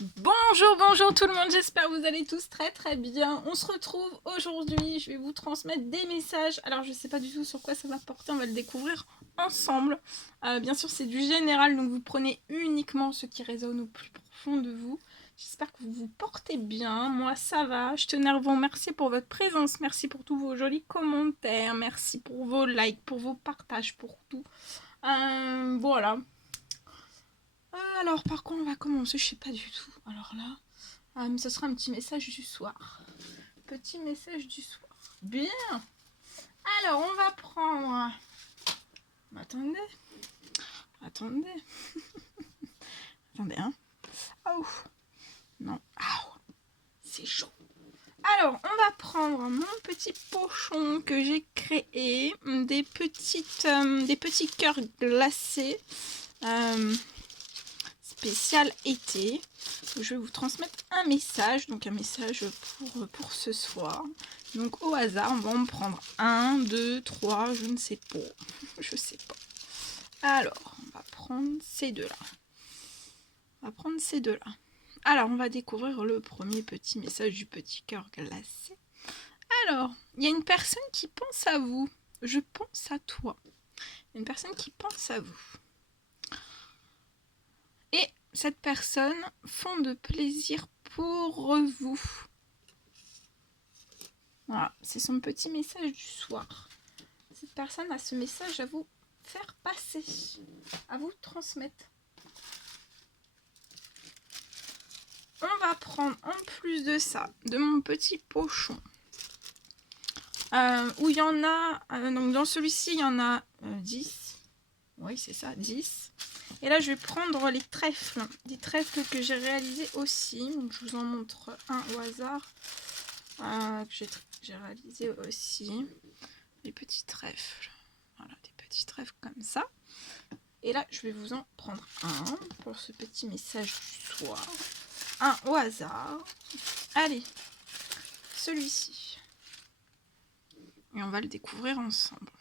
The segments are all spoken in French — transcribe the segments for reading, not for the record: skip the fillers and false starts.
Bonjour tout le monde, j'espère que vous allez tous très bien. On se retrouve aujourd'hui, je vais vous transmettre des messages. Alors je sais pas du tout sur quoi ça va porter, on va le découvrir ensemble. Bien sûr c'est du général, donc vous prenez uniquement ce qui résonne au plus profond de vous. J'espère que vous vous portez bien, moi ça va. Je tenais à vous remercier pour votre présence, merci pour tous vos jolis commentaires, merci pour vos likes, pour vos partages, pour tout. Voilà. Alors par contre on va commencer, je sais pas du tout. Alors là, ce sera un petit message du soir. Petit message du soir. Bien. Alors on va prendre. Attendez. Attendez. Attendez, hein. Oh. Non. Ah. C'est chaud. Alors, on va prendre mon petit pochon que j'ai créé, des petits cœurs glacés, spécial été. Je vais vous transmettre un message, donc un message pour ce soir. Donc au hasard, on va en prendre 1, 2, 3, je ne sais pas. Je sais pas. Alors, on va prendre ces deux-là. Alors, on va découvrir le premier petit message du petit cœur glacé. Alors, il y a une personne qui pense à vous. Je pense à toi. Il y a une personne qui pense à vous. Et cette personne fond de plaisir pour vous. Voilà, c'est son petit message du soir. Cette personne a ce message à vous faire passer, à vous transmettre. On va prendre en plus de ça, de mon petit pochon, où il y en a, donc dans celui-ci il y en a 10. Oui, c'est ça, 10. Et là, je vais prendre les trèfles. Des trèfles que j'ai réalisés aussi. Donc, je vous en montre un au hasard. Que j'ai réalisé aussi. Des petits trèfles. Voilà, des petits trèfles comme ça. Et là, je vais vous en prendre un pour ce petit message du soir. Un au hasard. Allez, celui-ci. Et on va le découvrir ensemble.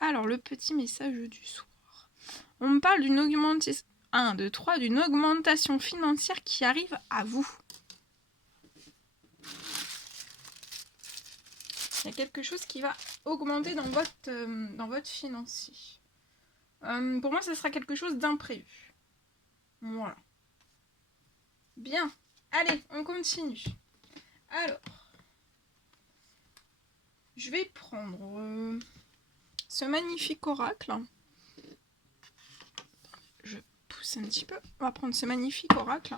Alors, le petit message du soir. On me parle d'une augmentation. 1, 2, 3, d'une augmentation financière qui arrive à vous. Il y a quelque chose qui va augmenter dans votre financier. Pour moi, ce sera quelque chose d'imprévu. Voilà. Bien. Allez, on continue. Alors, je vais prendre ce magnifique oracle. Je pousse un petit peu. On va prendre ce magnifique oracle.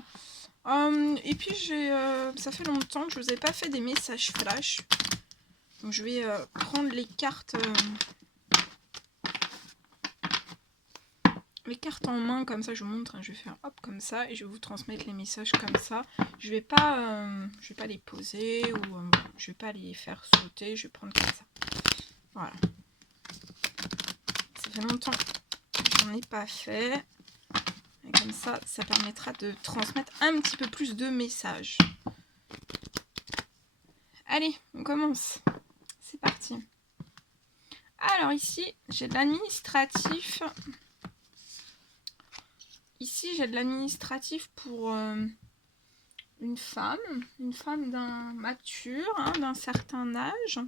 Et puis, ça fait longtemps que je vous ai pas fait des messages flash. Donc, je vais prendre les cartes en main comme ça. Je vous montre. Je vais faire hop comme ça et je vais vous transmettre les messages comme ça. Je vais pas les poser ou je vais pas les faire sauter. Je vais prendre comme ça. Voilà. Ça fait longtemps que j'en ai pas fait. Et comme ça, ça permettra de transmettre un petit peu plus de messages. Allez, on commence. C'est parti. Alors ici, j'ai de l'administratif. Ici, j'ai de l'administratif pour une femme d'un mature, d'un certain âge.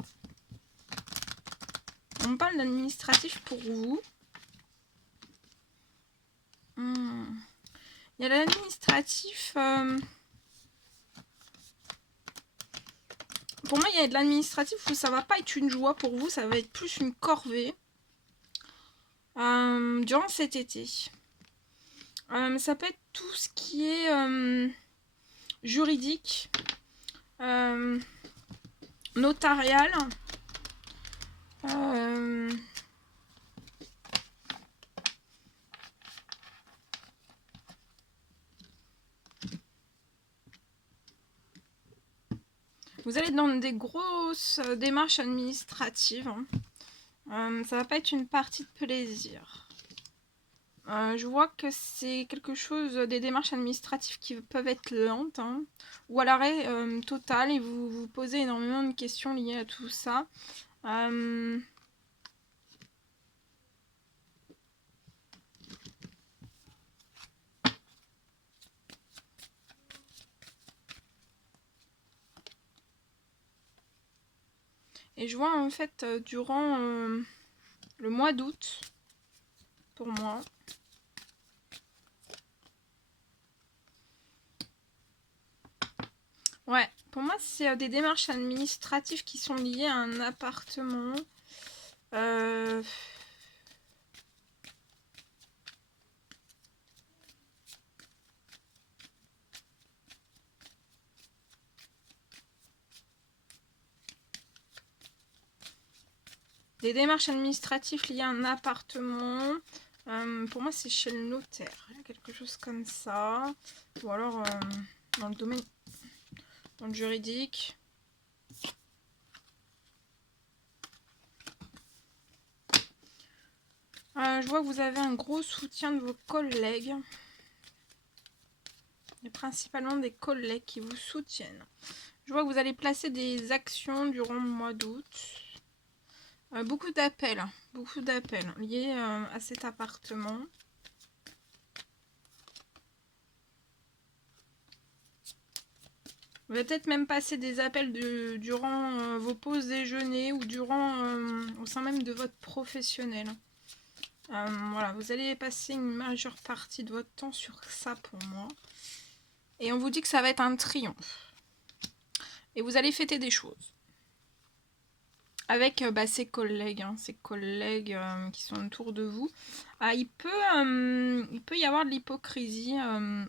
On me parle d'administratif pour vous. Il y a l'administratif. Pour moi, il y a de l'administratif où ça va pas être une joie pour vous, ça va être plus une corvée durant cet été. Ça peut être tout ce qui est juridique, notarial. Vous allez dans des grosses démarches administratives. Ça va pas être une partie de plaisir. Je vois que c'est quelque chose, des démarches administratives qui peuvent être lentes, ou à l'arrêt total, et vous vous posez énormément de questions liées à tout ça. Et je vois en fait durant le mois d'août, pour moi, ouais, pour moi c'est des démarches administratives qui sont liées à un appartement. Des démarches administratives liées à un appartement. Pour moi, c'est chez le notaire. Quelque chose comme ça. Ou alors dans le domaine, dans le juridique. Je vois que vous avez un gros soutien de vos collègues. Et principalement des collègues qui vous soutiennent. Je vois que vous allez placer des actions durant le mois d'août. Beaucoup d'appels liés à cet appartement. Vous allez peut-être même passer des appels durant vos pauses déjeuner ou au sein même de votre professionnel. Voilà, vous allez passer une majeure partie de votre temps sur ça pour moi. Et on vous dit que ça va être un triomphe. Et vous allez fêter des choses. Avec ses collègues, qui sont autour de vous. Il peut y avoir de l'hypocrisie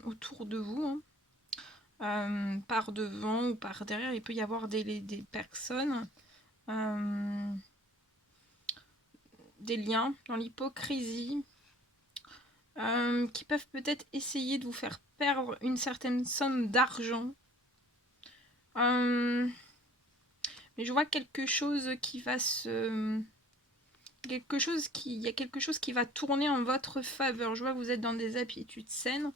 autour de vous. Par devant ou par derrière, il peut y avoir des personnes, des liens dans l'hypocrisie, qui peuvent peut-être essayer de vous faire perdre une certaine somme d'argent. Mais je vois quelque chose qui va il y a quelque chose qui va tourner en votre faveur. Je vois que vous êtes dans des habitudes saines.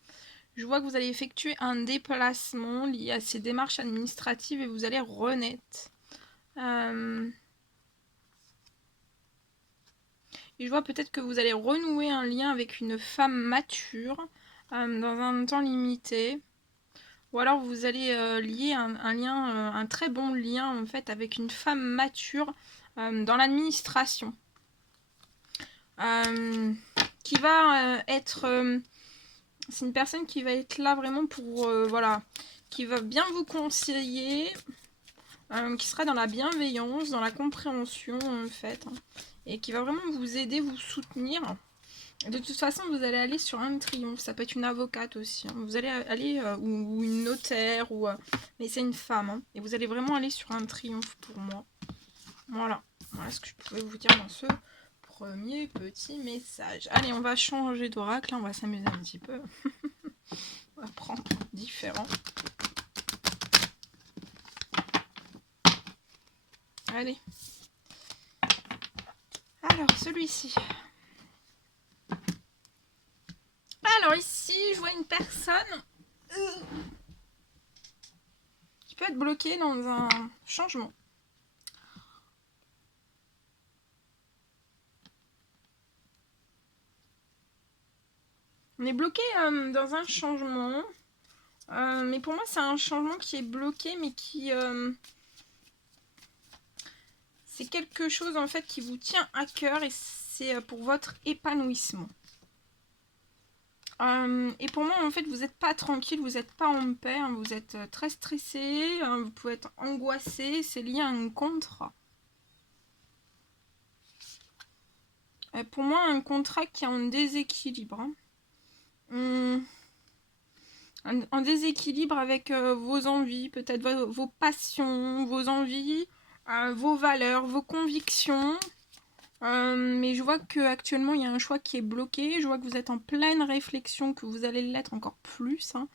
Je vois que vous allez effectuer un déplacement lié à ces démarches administratives et vous allez renaître. Et je vois peut-être que vous allez renouer un lien avec une femme mature dans un temps limité. Ou alors vous allez lier un lien, un très bon lien en fait avec une femme mature dans l'administration. Qui va être... c'est une personne qui va être là vraiment pour... voilà, qui va bien vous conseiller, qui sera dans la bienveillance, dans la compréhension en fait. Et qui va vraiment vous aider, vous soutenir. De toute façon, vous allez aller sur un triomphe. Ça peut être une avocate aussi. Vous allez aller, ou une notaire, mais c'est une femme. Hein. Et vous allez vraiment aller sur un triomphe pour moi. Voilà. Voilà ce que je pouvais vous dire dans ce premier petit message. Allez, on va changer d'oracle. On va s'amuser un petit peu. On va prendre différent. Allez. Alors, celui-ci. Alors ici, je vois une personne qui peut être bloquée dans un changement. On est bloqué dans un changement. Mais pour moi, c'est un changement qui est bloqué, mais qui... c'est quelque chose en fait qui vous tient à cœur et c'est pour votre épanouissement. Et pour moi, en fait, vous n'êtes pas tranquille, vous n'êtes pas en paix, hein, vous êtes très stressé, vous pouvez être angoissé, c'est lié à un contrat. Pour moi, un contrat qui est en déséquilibre. Hein. En déséquilibre avec vos envies, peut-être vos passions, vos envies, vos valeurs, vos convictions. Mais je vois qu'actuellement, il y a un choix qui est bloqué. Je vois que vous êtes en pleine réflexion, que vous allez l'être encore plus. Hein.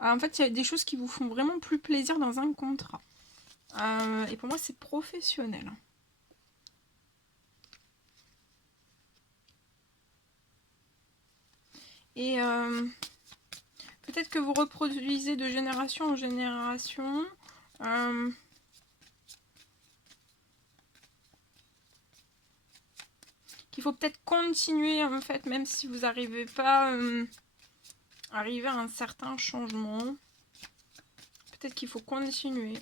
En fait, il y a des choses qui vous font vraiment plus plaisir dans un contrat. Et pour moi, c'est professionnel. Et peut-être que vous reproduisez de génération en génération. Qu'il faut peut-être continuer en fait, même si vous n'arrivez pas arriver à un certain changement. Peut-être qu'il faut continuer.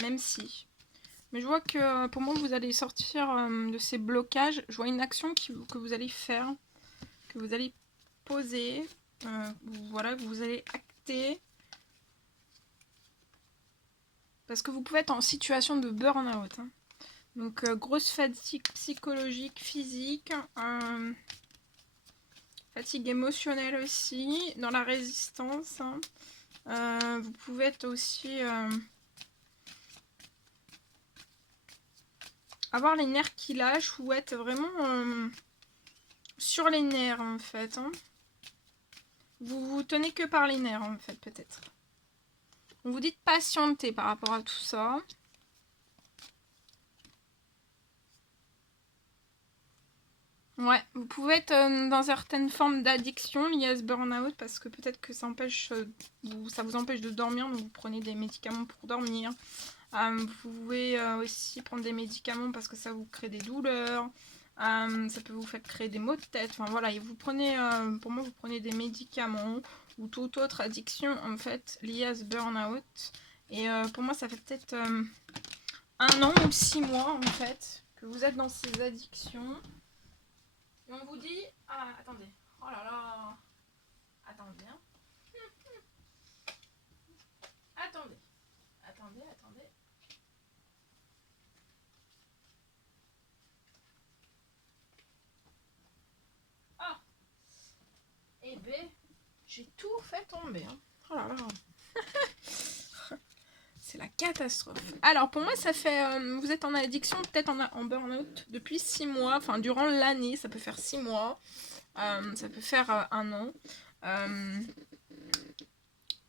même si. Mais je vois que pour moi, vous allez sortir de ces blocages. Je vois une action que vous allez faire, que vous allez poser, voilà, que vous allez acter. Parce que vous pouvez être en situation de burn-out. Hein. Donc, grosse fatigue psychologique, physique, fatigue émotionnelle aussi, dans la résistance. Hein. Vous pouvez être aussi... avoir les nerfs qui lâchent ou être vraiment sur les nerfs en fait. Hein. Vous tenez que par les nerfs en fait peut-être. On vous dit de patienter par rapport à tout ça. Ouais, vous pouvez être dans certaines formes d'addiction liées à ce burn-out parce que peut-être que ça empêche, ça vous empêche de dormir, donc vous prenez des médicaments pour dormir. Vous pouvez aussi prendre des médicaments parce que ça vous crée des douleurs. Ça peut vous faire créer des maux de tête. Enfin voilà, et vous prenez, pour moi, vous prenez des médicaments ou toute autre addiction en fait liée à ce burn-out. Et pour moi, ça fait peut-être 1 an ou 6 mois en fait que vous êtes dans ces addictions. Et on vous dit, ah attendez, oh là là, attendez, hein. Attendez, attendez, attendez. Ah, eh ben, j'ai tout fait tomber. Hein. Oh là là. C'est la catastrophe. Alors pour moi ça fait, vous êtes en addiction, peut-être en burn-out depuis 6 mois, enfin durant l'année, ça peut faire 6 mois, ça peut faire 1 an. Vous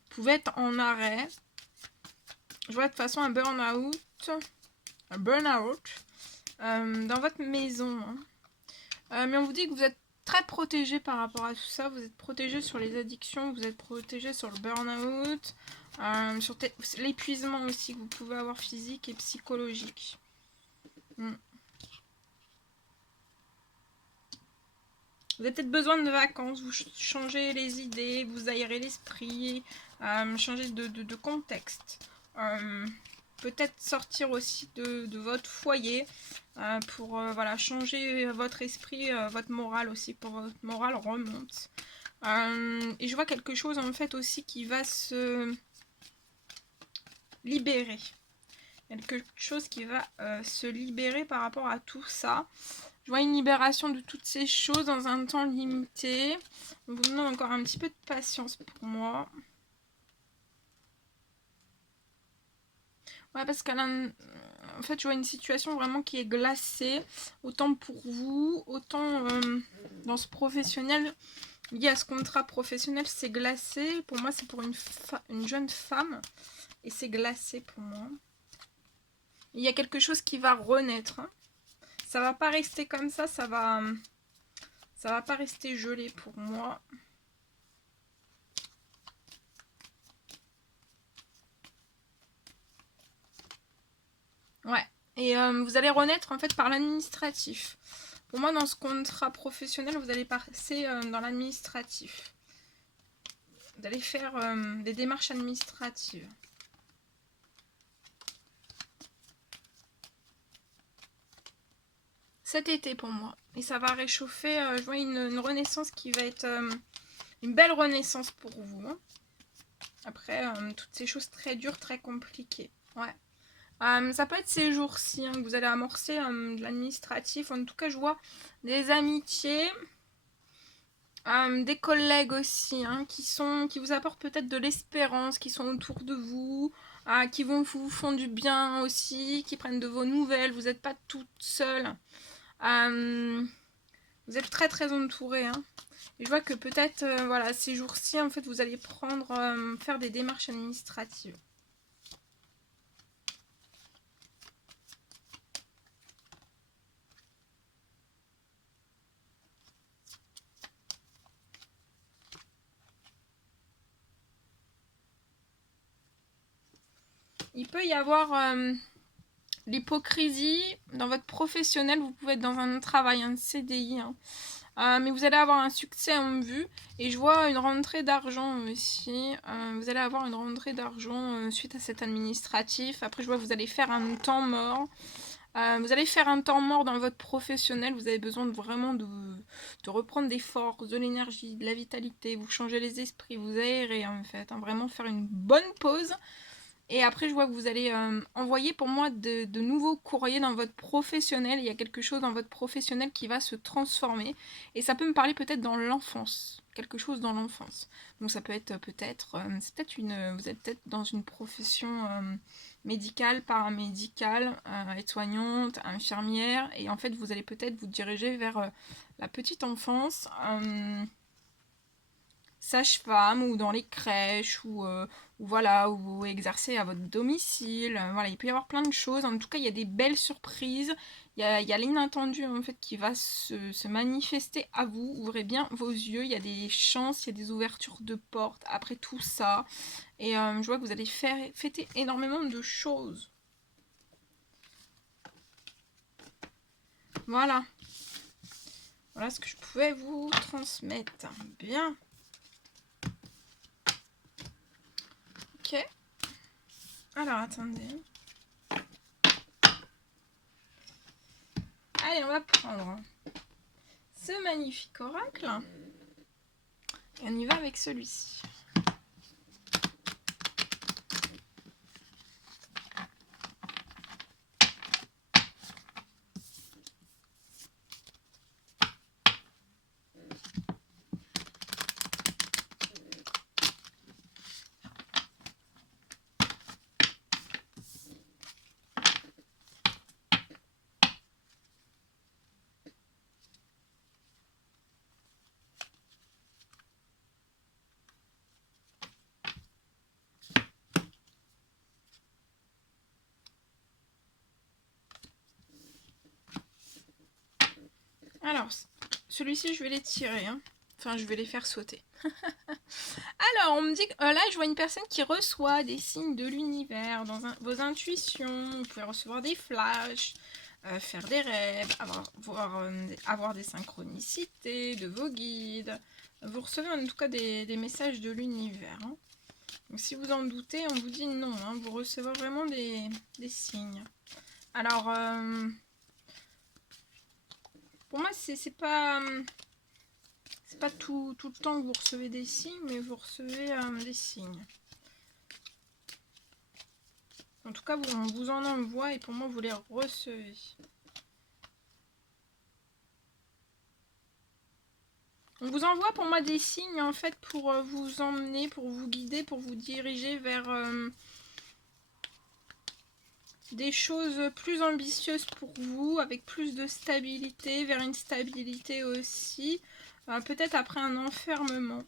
pouvez être en arrêt. Je vois de toute façon un burn-out dans votre maison. Hein. Mais on vous dit que vous êtes très protégé par rapport à tout ça. Vous êtes protégé sur les addictions, vous êtes protégé sur le burn-out, sur l'épuisement aussi que vous pouvez avoir physique et psychologique. Vous avez peut-être besoin de vacances, vous changez les idées, vous aérez l'esprit, changez de contexte. Peut-être sortir aussi de votre foyer pour voilà, changer votre esprit, votre morale aussi, pour votre morale remonte. Et je vois quelque chose en fait aussi qui va se libérer. Quelque chose qui va se libérer par rapport à tout ça. Je vois une libération de toutes ces choses dans un temps limité. On vous demande encore un petit peu de patience pour moi. Ouais, parce qu'en fait, je vois une situation vraiment qui est glacée, autant pour vous, autant dans ce professionnel, lié à ce contrat professionnel, c'est glacé. Pour moi, c'est pour une jeune femme, et c'est glacé pour moi. Il y a quelque chose qui va renaître. Hein. Ça va pas rester comme ça va pas rester gelé pour moi. Ouais. Et vous allez renaître en fait par l'administratif. Pour moi, dans ce contrat professionnel, vous allez passer dans l'administratif. Vous allez faire des démarches administratives. Cet été pour moi. Et ça va réchauffer. Je vois une renaissance qui va être une belle renaissance pour vous. Hein. Après, toutes ces choses très dures, très compliquées. Ouais. Ça peut être ces jours-ci hein, que vous allez amorcer de l'administratif. En tout cas, je vois des amitiés, des collègues aussi, hein, qui vous apportent peut-être de l'espérance, qui sont autour de vous, qui vous font du bien aussi, qui prennent de vos nouvelles. Vous n'êtes pas toute seule. Vous êtes très très entourée. Hein. Et je vois que peut-être, voilà, ces jours-ci, en fait, vous allez faire des démarches administratives. Il peut y avoir l'hypocrisie dans votre professionnel. Vous pouvez être dans un travail, un CDI. Hein. Mais vous allez avoir un succès en vue. Et je vois une rentrée d'argent aussi. Vous allez avoir une rentrée d'argent suite à cet administratif. Après, je vois que vous allez faire un temps mort. Vous allez faire un temps mort dans votre professionnel. Vous avez besoin vraiment de reprendre des forces, de l'énergie, de la vitalité. Vous changez les esprits, vous aérez en fait. Hein, vraiment faire une bonne pause. Et après, je vois que vous allez envoyer pour moi de nouveaux courriers dans votre professionnel. Il y a quelque chose dans votre professionnel qui va se transformer. Et ça peut me parler peut-être dans l'enfance. Quelque chose dans l'enfance. Donc ça peut être c'est peut-être vous êtes peut-être dans une profession médicale, paramédicale, aide-soignante, infirmière. Et en fait, vous allez peut-être vous diriger vers la petite enfance. Sage-femme ou dans les crèches ou voilà, ou vous exercez à votre domicile. Voilà, il peut y avoir plein de choses. En tout cas, il y a des belles surprises. Il y a l'inattendu en fait qui va se manifester à vous. Ouvrez bien vos yeux. Il y a des chances, il y a des ouvertures de portes après tout ça. Et je vois que vous allez fêter énormément de choses. Voilà. Voilà ce que je pouvais vous transmettre. Bien. Ok. Alors, attendez. Allez, on va prendre ce magnifique oracle. Et on y va avec celui-ci. Alors, celui-ci, je vais les tirer. Hein. Enfin, je vais les faire sauter. Alors, on me dit que là, je vois une personne qui reçoit des signes de l'univers dans vos intuitions. Vous pouvez recevoir des flashs, faire des rêves, avoir des synchronicités de vos guides. Vous recevez en tout cas des messages de l'univers. Hein. Donc, si vous en doutez, on vous dit non. Hein. Vous recevez vraiment des signes. Alors, pour moi, c'est pas tout le temps que vous recevez des signes, mais vous recevez des signes. En tout cas, on vous en envoie et pour moi, vous les recevez. On vous envoie pour moi des signes en fait pour vous emmener, pour vous guider, pour vous diriger vers des choses plus ambitieuses pour vous, avec plus de stabilité, vers une stabilité aussi. Peut-être après un enfermement.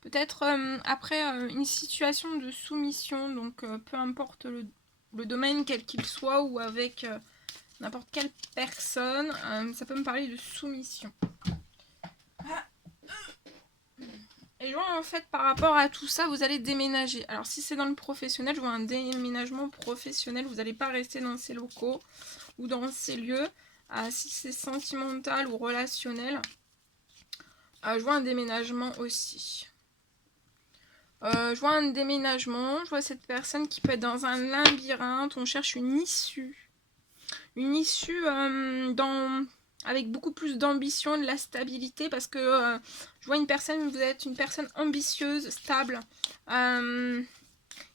Peut-être après une situation de soumission, donc peu importe le domaine quel qu'il soit ou avec n'importe quelle personne, ça peut me parler de soumission. Et je vois en fait par rapport à tout ça, vous allez déménager. Alors si c'est dans le professionnel, je vois un déménagement professionnel, vous n'allez pas rester dans ces locaux ou dans ces lieux. Si c'est sentimental ou relationnel, je vois un déménagement aussi. Je vois un déménagement, je vois cette personne qui peut être dans un labyrinthe, on cherche une issue. Une issue avec beaucoup plus d'ambition, de la stabilité, parce que je vois une personne, vous êtes une personne ambitieuse, stable,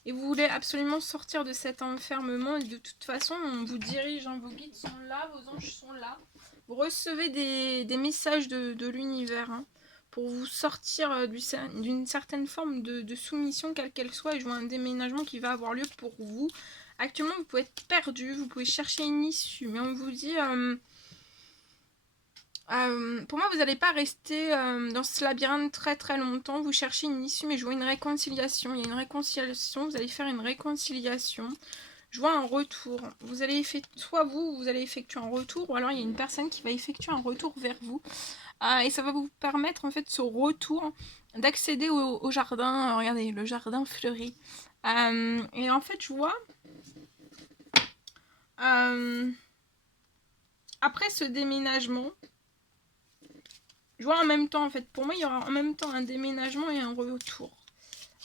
et vous voulez absolument sortir de cet enfermement, et de toute façon, on vous dirige, hein, vos guides sont là, vos anges sont là, vous recevez des messages de l'univers, hein, pour vous sortir d'une certaine forme de soumission, quelle qu'elle soit, et je vois un déménagement qui va avoir lieu pour vous. Actuellement, vous pouvez être perdu, vous pouvez chercher une issue, mais on vous dit... pour moi, vous n'allez pas rester dans ce labyrinthe très très longtemps. Vous cherchez une issue, mais je vois une réconciliation. Il y a une réconciliation, vous allez faire une réconciliation. Je vois un retour. Vous allez soit vous allez effectuer un retour, ou alors il y a une personne qui va effectuer un retour vers vous. Et ça va vous permettre, en fait, ce retour, d'accéder au jardin. Regardez, le jardin fleuri. Et en fait, je vois... après ce déménagement, Je vois en même temps, en fait. Pour moi, il y aura en même temps un déménagement et un retour.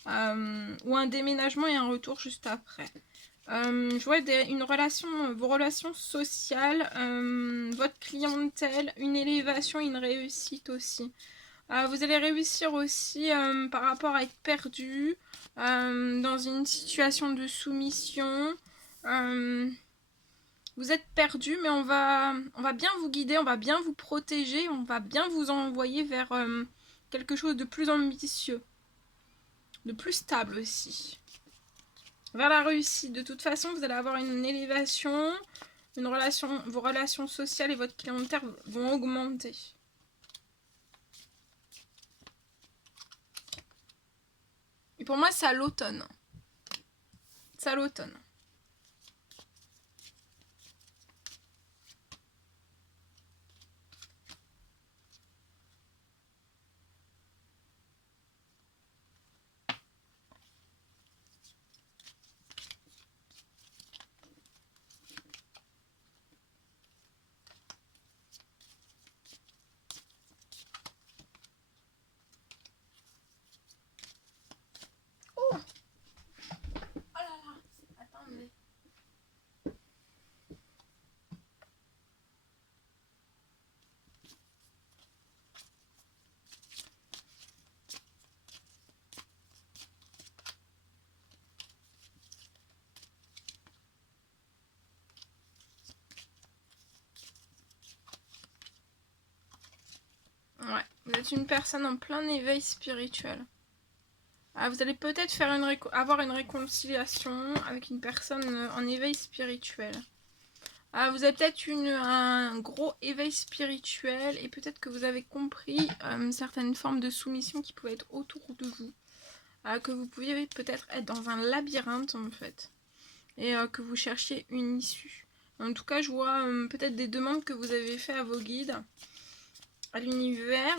Ou un déménagement et un retour juste après. Je vois vos relations sociales, votre clientèle, une élévation, une réussite aussi. Vous allez réussir aussi par rapport à être perdu dans une situation de soumission. Vous êtes perdu, mais on va bien vous guider, on va bien vous protéger, on va bien vous envoyer vers quelque chose de plus ambitieux, de plus stable aussi. Vers la réussite. De toute façon, vous allez avoir une élévation, vos relations sociales et votre clientèle vont augmenter. Et pour moi, c'est à l'automne. C'est à l'automne. Oh, oh là là, attendez. Ouais, vous êtes une personne en plein éveil spirituel. Vous allez peut-être avoir une réconciliation avec une personne en éveil spirituel. Vous avez peut-être un gros éveil spirituel et peut-être que vous avez compris certaines formes de soumission qui pouvaient être autour de vous. Que vous pouviez peut-être être dans un labyrinthe en fait. Et que vous cherchiez une issue. En tout cas, je vois peut-être des demandes que vous avez fait à vos guides, à l'univers.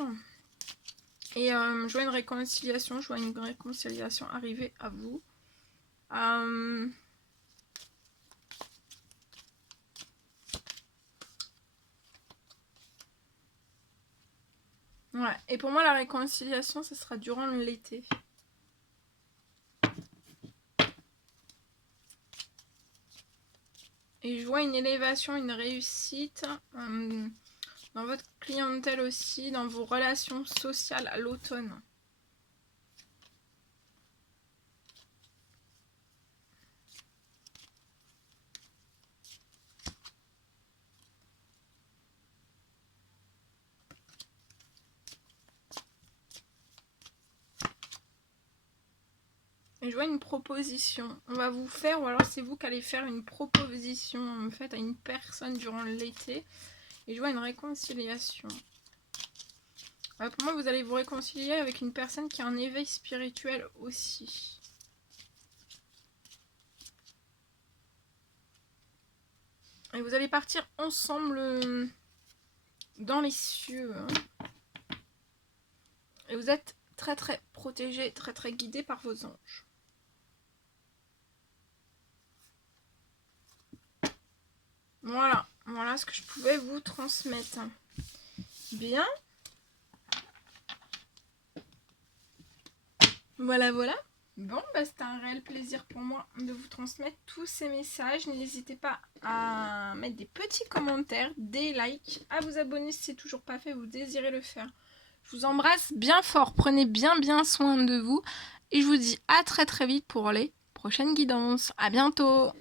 Et je vois une réconciliation arriver à vous. Ouais, et pour moi, la réconciliation, ce sera durant l'été. Et je vois une élévation, une réussite dans votre clientèle aussi, dans vos relations sociales à l'automne. Et je vois une proposition. On va vous faire, ou alors c'est vous qui allez faire une proposition en fait à une personne durant l'été. Et je vois une réconciliation. Pour moi, vous allez vous réconcilier avec une personne qui a un éveil spirituel aussi. Et vous allez partir ensemble dans les cieux. Hein. Et vous êtes très très protégés, très très guidés par vos anges. Voilà, voilà ce que je pouvais vous transmettre. Bien. Voilà, voilà. Bon, c'était un réel plaisir pour moi de vous transmettre tous ces messages. N'hésitez pas à mettre des petits commentaires, des likes, à vous abonner si c'est toujours pas fait, vous désirez le faire. Je vous embrasse bien fort, prenez bien soin de vous et je vous dis à très très vite pour les prochaines guidances. À bientôt.